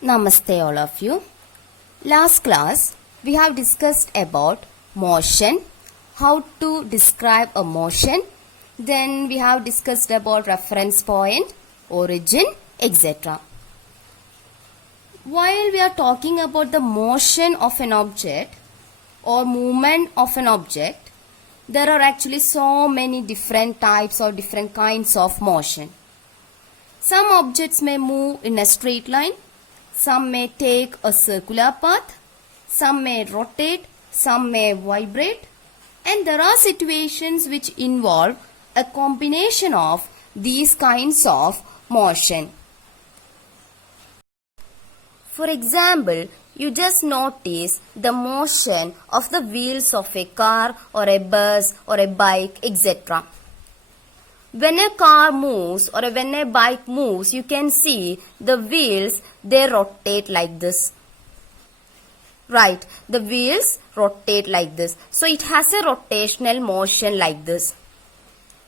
Namaste all of you. Last class we have discussed about motion, how to describe a motion. Then we have discussed about reference point, origin, etc. While we are talking about the motion of an object or movement of an object, there are actually so many different types or different kinds of motion. Some objects may move in a straight line. Some may take a circular path, some may rotate, some may vibrate, and there are situations which involve a combination of these kinds of motion. For example, you just notice the motion of the wheels of a car or a bus or a bike, etc. When a car moves or when a bike moves, you can see the wheels, they rotate like this. Right, the wheels rotate like this. So it has a rotational motion like this.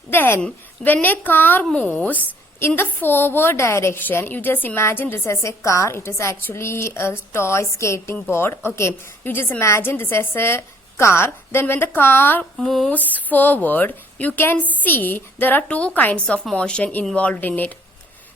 Then when a car moves in the forward direction, you just imagine this as a car. It is actually a toy skating board. Okay, you just imagine this as a car. Then when the car moves forward, you can see there are two kinds of motion involved in it.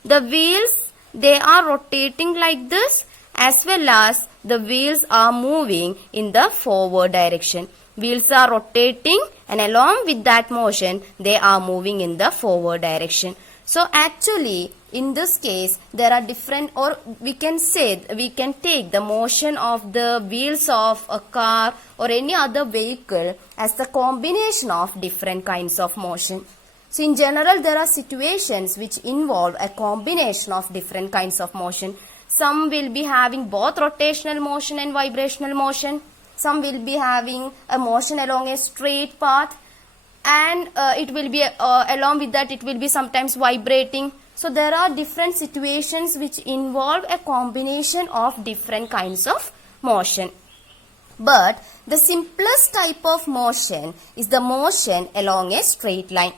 The wheels, they are rotating like this, as well as the wheels are moving in the forward direction. Wheels are rotating, and along with that motion, they are moving in the forward direction. So actually, in this case, there are different, or we can take the motion of the wheels of a car or any other vehicle as the combination of different kinds of motion. So in general, there are situations which involve a combination of different kinds of motion. Some will be having both rotational motion and vibrational motion. Some will be having a motion along a straight path, and it will be along with that it will be sometimes vibrating. So there are different situations which involve a combination of different kinds of motion. But the simplest type of motion is the motion along a straight line.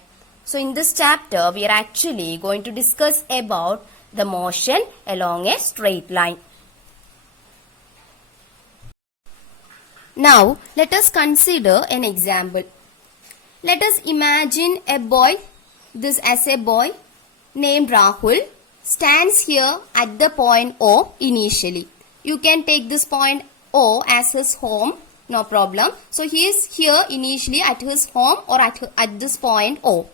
So in this chapter we are actually going to discuss about the motion along a straight line. Now let us consider an example. Let us imagine a boy, this as a boy named Rahul, stands here at the point O initially. You can take this point O as his home, no problem. So he is here initially at his home or at this point O.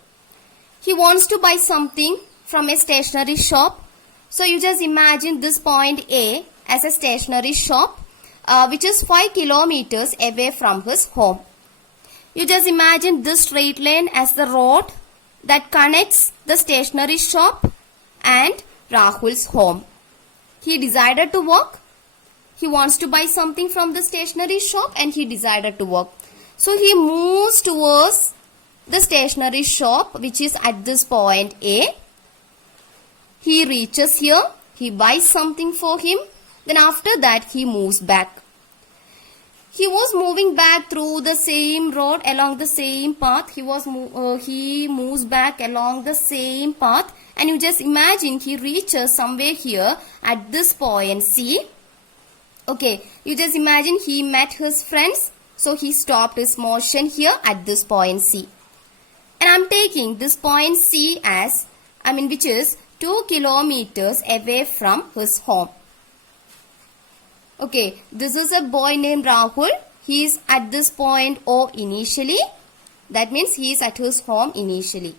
He wants to buy something from a stationery shop. So you just imagine this point A as a stationery shop which is 5 kilometers away from his home. You just imagine this straight line as the road that connects the stationery shop and Rahul's home. He decided to walk. He wants to buy something from the stationery shop and he decided to walk. So he moves towards the stationery shop which is at this point A. He reaches here. He buys something for him. Then after that he moves back. He was moving back through the same road along the same path. He moves back along the same path, and you just imagine he reaches somewhere here at this point C. Okay, you just imagine he met his friends, so he stopped his motion here at this point C. And I'm taking this point C as, which is 2 kilometers away from his home. Okay, this is a boy named Rahul. He is at this point O initially. That means he is at his home initially.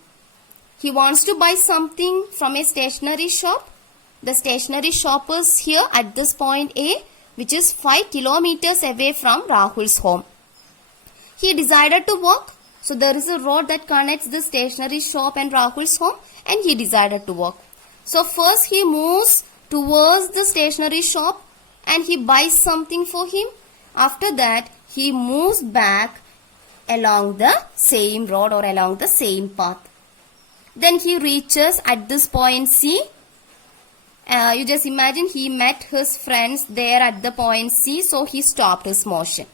He wants to buy something from a stationery shop. The stationery shop is here at this point A, which is 5 kilometers away from Rahul's home. He decided to walk. So there is a road that connects the stationery shop and Rahul's home, and he decided to walk. So first he moves towards the stationery shop and he buys something for him. After that, he moves back along the same road or along the same path. Then he reaches at this point C. You just imagine he met his friends there at the point C, so he stopped his motion.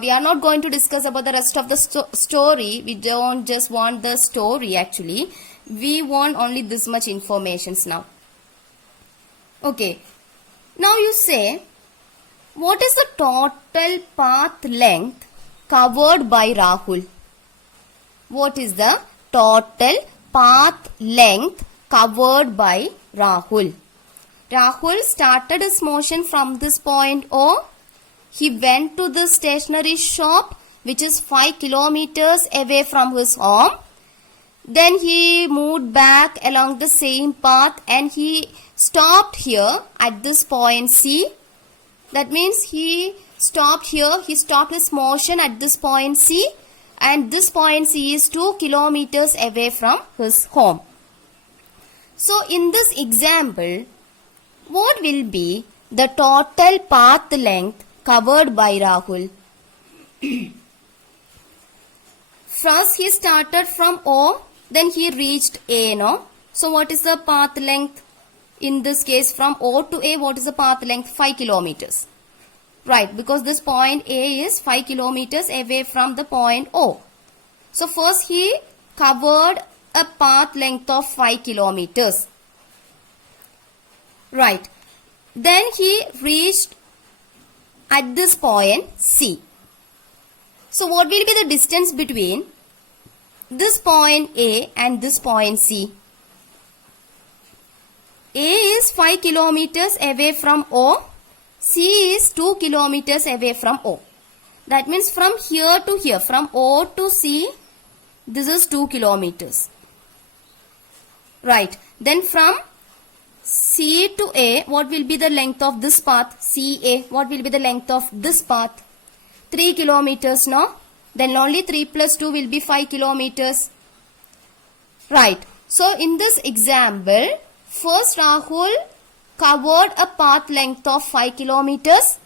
We are not going to discuss about the rest of the story. We don't just want the story actually. We want only this much information now. Okay. Now you say, what is the total path length covered by Rahul? What is the total path length covered by Rahul? Rahul started his motion from this point O. He went to the stationery shop which is 5 kilometers away from his home. Then he moved back along the same path and he stopped here at this point C. That means he stopped here. He stopped his motion at this point C. And this point C is 2 kilometers away from his home. So in this example, what will be the total path length covered by Rahul? First he started from O, then he reached A, no? So what is the path length? In this case from O to A, what is the path length? 5 kilometers. Right, because this point A is 5 kilometers away from the point O. So first he covered a path length of 5 kilometers. Right. Then he reached at this point C. So what will be the distance between this point A and this point C? A is 5 kilometers away from O. C is 2 kilometers away from O. That means from here to here, from O to C, this is 2 kilometers. Right. Then from C to A, what will be the length of this path? CA, what will be the length of this path? 3 kilometers, no? Then only 3 plus 2 will be 5 kilometers. Right. So in this example, first Rahul covered a path length of 5 kilometers.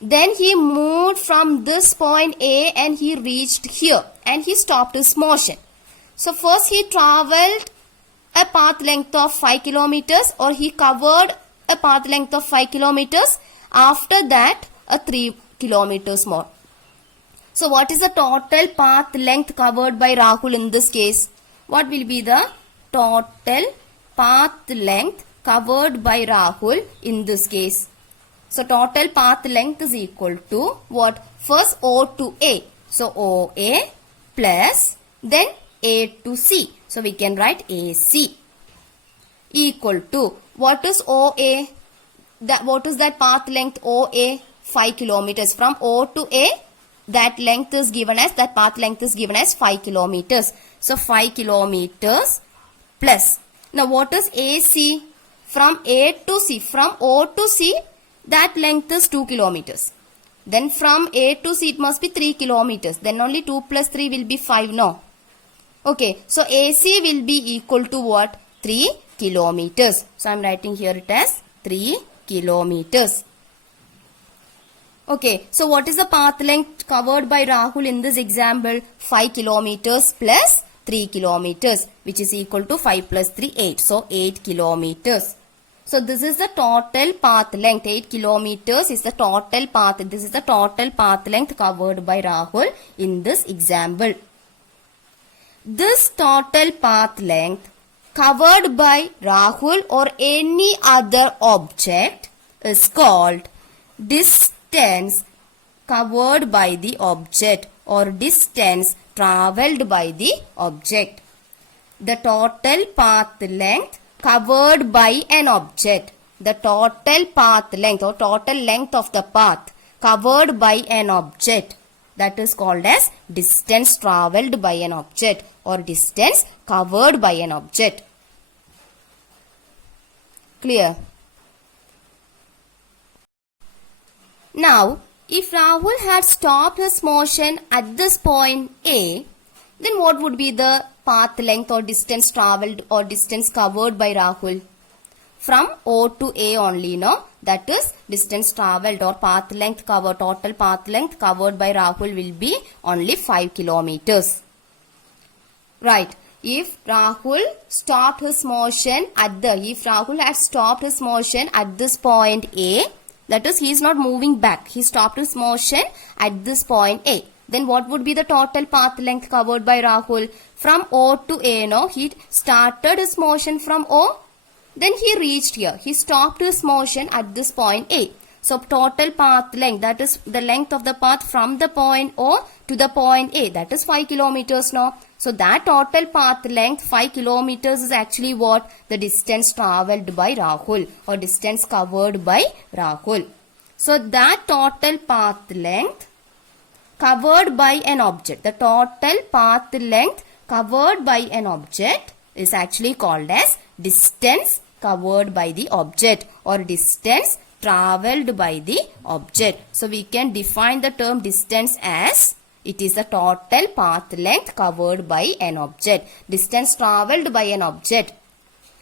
Then he moved from this point A and he reached here and he stopped his motion. So first he traveled a path length of 5 kilometers, or he covered a path length of 5 kilometers. After that, a 3 kilometers more. So what is the total path length covered by Rahul in this case? What will be the total path length covered by Rahul in this case? So total path length is equal to what? First O to A. So OA plus then A to C. So we can write AC equal to, what is OA? What is that path length OA? 5 kilometers. From O to A, that length is given as, that path length is given as 5 kilometers. So 5 kilometers plus. Now what is AC? From A to C, from O to C, that length is 2 kilometers. Then from A to C, it must be 3 kilometers. Then only 2 plus 3 will be 5, no? Okay, so AC will be equal to what? 3 kilometers. So I am writing here it as 3 kilometers. Okay, so what is the path length covered by Rahul in this example? 5 kilometers plus 3 kilometers, which is equal to 5 plus 3, 8. So 8 kilometers. So this is the total path length. 8 kilometers is the total path. This is the total path length covered by Rahul in this example. This total path length covered by Rahul or any other object is called distance covered by the object or distance travelled by the object. The total path length covered by an object. The total path length or total length of the path covered by an object, that is called as distance travelled by an object or distance covered by an object. Clear? Now, if Rahul had stopped his motion at this point A, then what would be the path length or distance travelled or distance covered by Rahul? From O to A only, no? That is distance travelled or path length covered, total path length covered by Rahul will be only 5 kilometers. Right. If Rahul stopped his motion at if Rahul had stopped his motion at this point A, that is he is not moving back. He stopped his motion at this point A. Then what would be the total path length covered by Rahul? From O to A, no? He started his motion from O. Then he reached here. He stopped his motion at this point A. So total path length, that is the length of the path from the point O to the point A, that is 5 kilometers now. So that total path length 5 kilometers is actually what? The distance travelled by Rahul or distance covered by Rahul. So that total path length covered by an object, the total path length covered by an object is actually called as distance covered by the object or distance travelled by the object. So we can define the term distance as it is the total path length covered by an object. Distance travelled by an object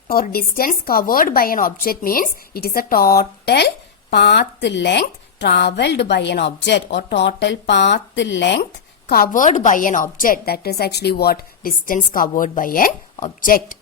or distance covered by an object means it is the total path length travelled by an object or total path length covered by an object. That is actually what? Distance covered by an object.